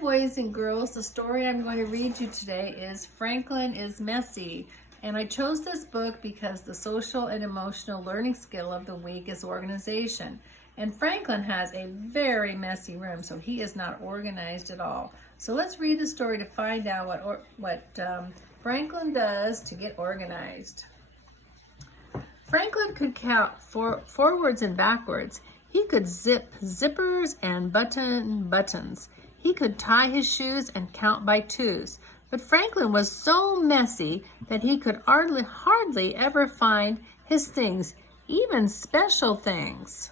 boys and girls. The story I'm going to read you today is Franklin is Messy. And I chose this book because the social and emotional learning skill of the week is organization. And Franklin has a very messy room, so he is not organized at all. So let's read the story to find out what Franklin does to get organized. Franklin could count forwards and backwards. He could zip zippers and button buttons. He could tie his shoes and count by twos. But Franklin was so messy that he could hardly ever find his things, even special things.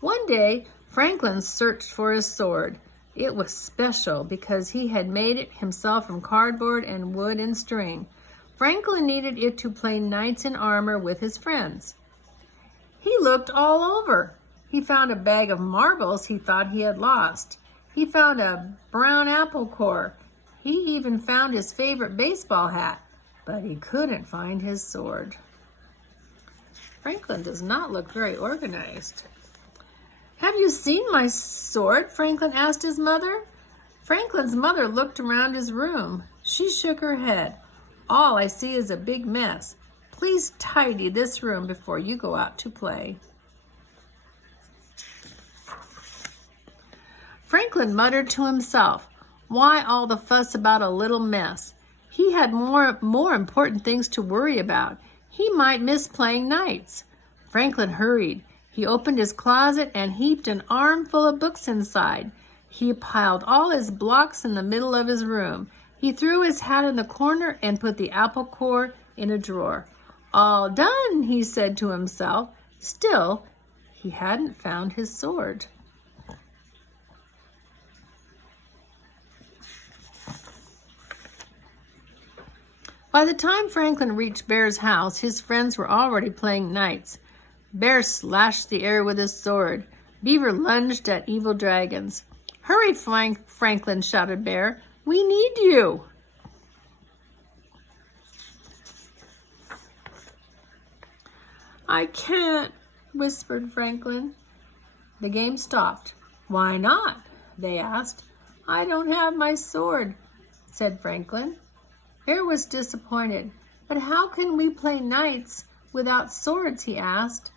One day, Franklin searched for his sword. It was special because he had made it himself from cardboard and wood and string. Franklin needed it to play knights in armor with his friends. He looked all over. He found a bag of marbles he thought he had lost. He found a brown apple core. He even found his favorite baseball hat, but he couldn't find his sword. Franklin does not look very organized. "Have you seen my sword?" Franklin asked his mother. Franklin's mother looked around his room. She shook her head. "All I see is a big mess. Please tidy this room before you go out to play." Franklin muttered to himself, "Why all the fuss about a little mess? He had more important things to worry about. He might miss playing knights." Franklin hurried. He opened his closet and heaped an armful of books inside. He piled all his blocks in the middle of his room. He threw his hat in the corner and put the apple core in a drawer. "All done," he said to himself. Still, he hadn't found his sword. By the time Franklin reached Bear's house, his friends were already playing knights. Bear slashed the air with his sword. Beaver lunged at evil dragons. "Hurry, Franklin," shouted Bear. "We need you." "I can't," whispered Franklin. The game stopped. "Why not?" they asked. "I don't have my sword," said Franklin. Bear was disappointed. "But how can we play knights without swords?" he asked.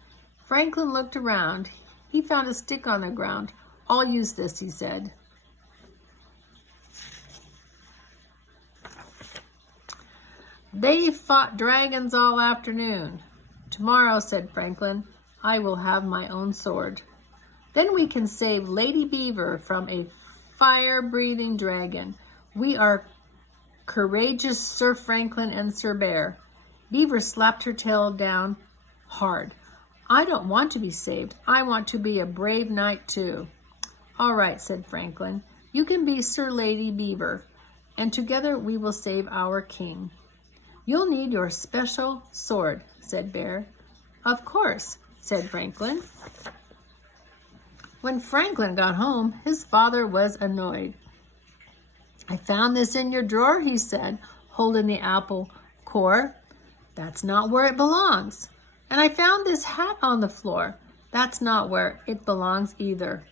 Franklin looked around. He found a stick on the ground. "I'll use this," he said. They fought dragons all afternoon. "Tomorrow," said Franklin, "I will have my own sword. Then we can save Lady Beaver from a fire-breathing dragon. We are courageous Sir Franklin and Sir Bear." Beaver slapped her tail down hard. "I don't want to be saved. I want to be a brave knight too." "All right," said Franklin. "You can be Sir Lady Beaver, and together we will save our king." "You'll need your special sword," said Bear. "Of course," said Franklin. When Franklin got home, his father was annoyed. "I found this in your drawer," he said, holding the apple core. "That's not where it belongs. And I found this hat on the floor. That's not where it belongs either."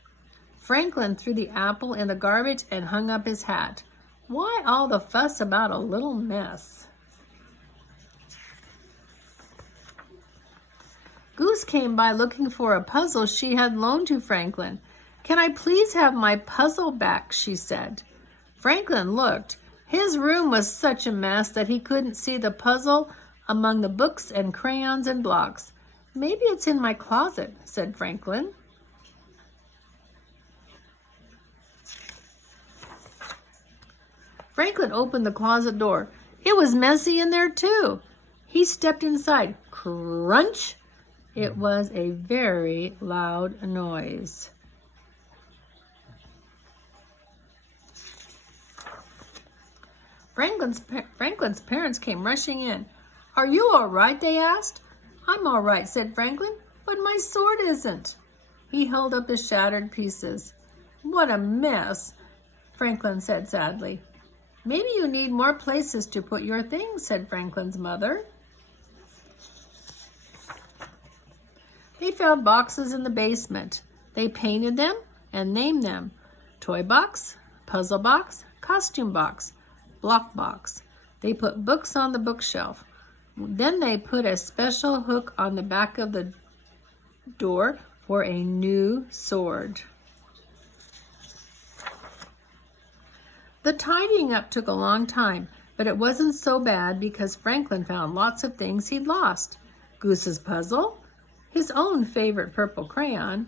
Franklin threw the apple in the garbage and hung up his hat. Why all the fuss about a little mess? Goose came by looking for a puzzle she had loaned to Franklin. "Can I please have my puzzle back?" she said. Franklin looked. His room was such a mess that he couldn't see the puzzle among the books and crayons and blocks. "Maybe it's in my closet," said Franklin. Franklin opened the closet door. It was messy in there too. He stepped inside. Crunch! It was a very loud noise. Franklin's parents came rushing in. "Are you all right?" they asked. "I'm all right," said Franklin, "but my sword isn't." He held up the shattered pieces. "What a mess," Franklin said sadly. "Maybe you need more places to put your things," said Franklin's mother. They found boxes in the basement. They painted them and named them toy box, puzzle box, costume box, block box. They put books on the bookshelf. Then they put a special hook on the back of the door for a new sword. The tidying up took a long time, but it wasn't so bad because Franklin found lots of things he'd lost. Goose's puzzle, his own favorite purple crayon,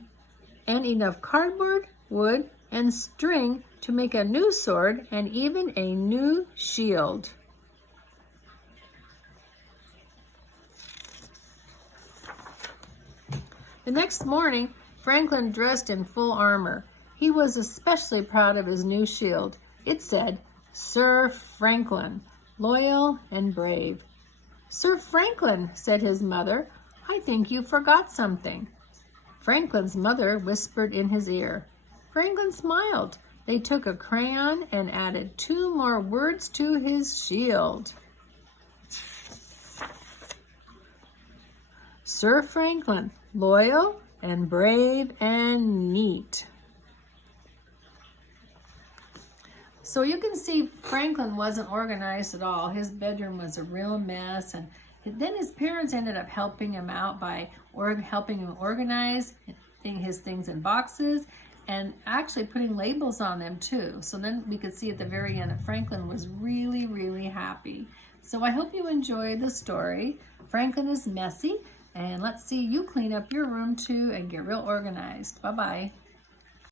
and enough cardboard, wood, and string to make a new sword and even a new shield. The next morning, Franklin dressed in full armor. He was especially proud of his new shield. It said, "Sir Franklin, loyal and brave." "Sir Franklin," said his mother, "I think you forgot something." Franklin's mother whispered in his ear. Franklin smiled. They took a crayon and added 2 more words to his shield. Sir Franklin, loyal and brave and neat. So you can see Franklin wasn't organized at all. His bedroom was a real mess, and then his parents ended up helping him out by helping him organize his things in boxes and actually putting labels on them too. So then we could see at the very end that Franklin was really, really happy. So I hope you enjoyed the story. Franklin is messy, and let's see you clean up your room too and get real organized. Bye-bye.